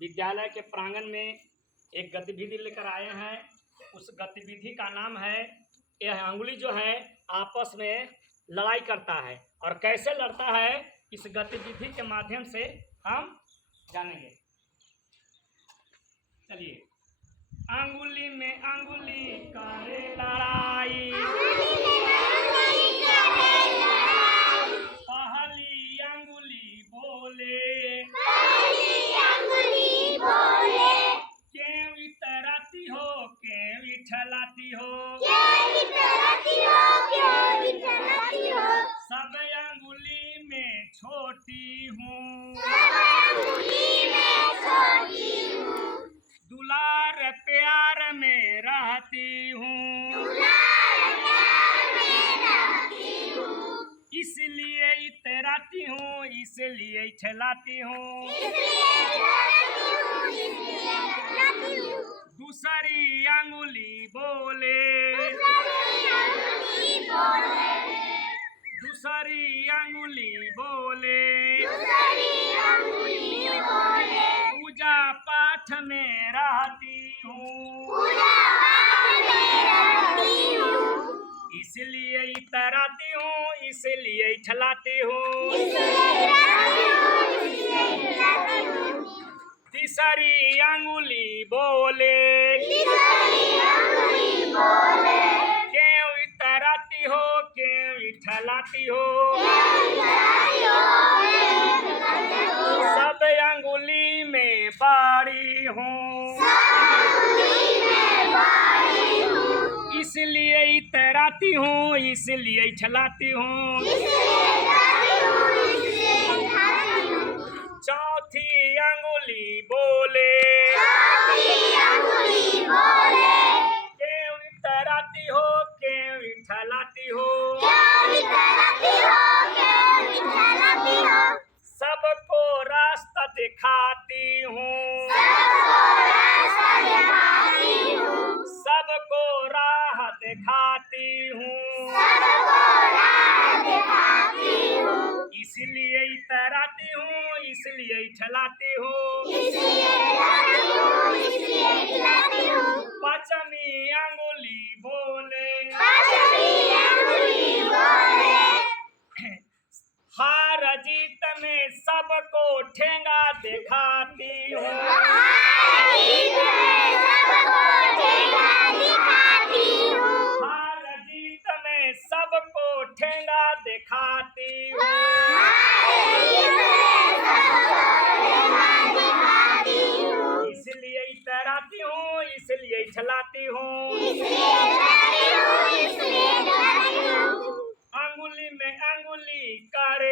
विद्यालय के प्रांगण में एक गतिविधि लेकर आए हैं। उस गतिविधि का नाम है, यह अंगुली जो है आपस में लड़ाई करता है, और कैसे लड़ता है इस गतिविधि के माध्यम से हम जानेंगे। चलिए। अंगुली में अंगुली करे लड़ाई, पहली अंगुली बोले, क्यों इतराती हो, क्यों इठलाती हो, सब अंगुली में छोटी हूँ, दुलार प्यार में रहती हूँ, इसलिए इतराती हूँ, इसलिए इठलाती हूँ, दूसरी अंगुली बोले, दूसरी अंगुली बोले, पूजा पाठ में रहती हूँ, इसलिए इतराती हूँ, इसलिए इठलाती हूँ, तीसरी अंगुली बोले, क्यों इतराती हो, क्यों इठलाती हो, सब अंगुली में बारी हूँ, इसलिए इतराती हूँ, इसलिए इठलाती हूँ, चौथी अंगुली बोले, क्यों इतराती हो, क्यों इठलाती हो, सबको रास्ता दिखाती हूँ, सबको राह दिखाती हूँ, इसलिए इतराती हूँ, इसलिए इठलाती हूँ, पांचवी अंगुली बोले, हार जीत में सबको ठेंगा दिखाती हूँ, हार जीत में सबको ठेंगा दिखाती हूँ, इसलिए इतराती हूँ, इसलिए इठलाती हूँ, अंगुली में अंगुली करे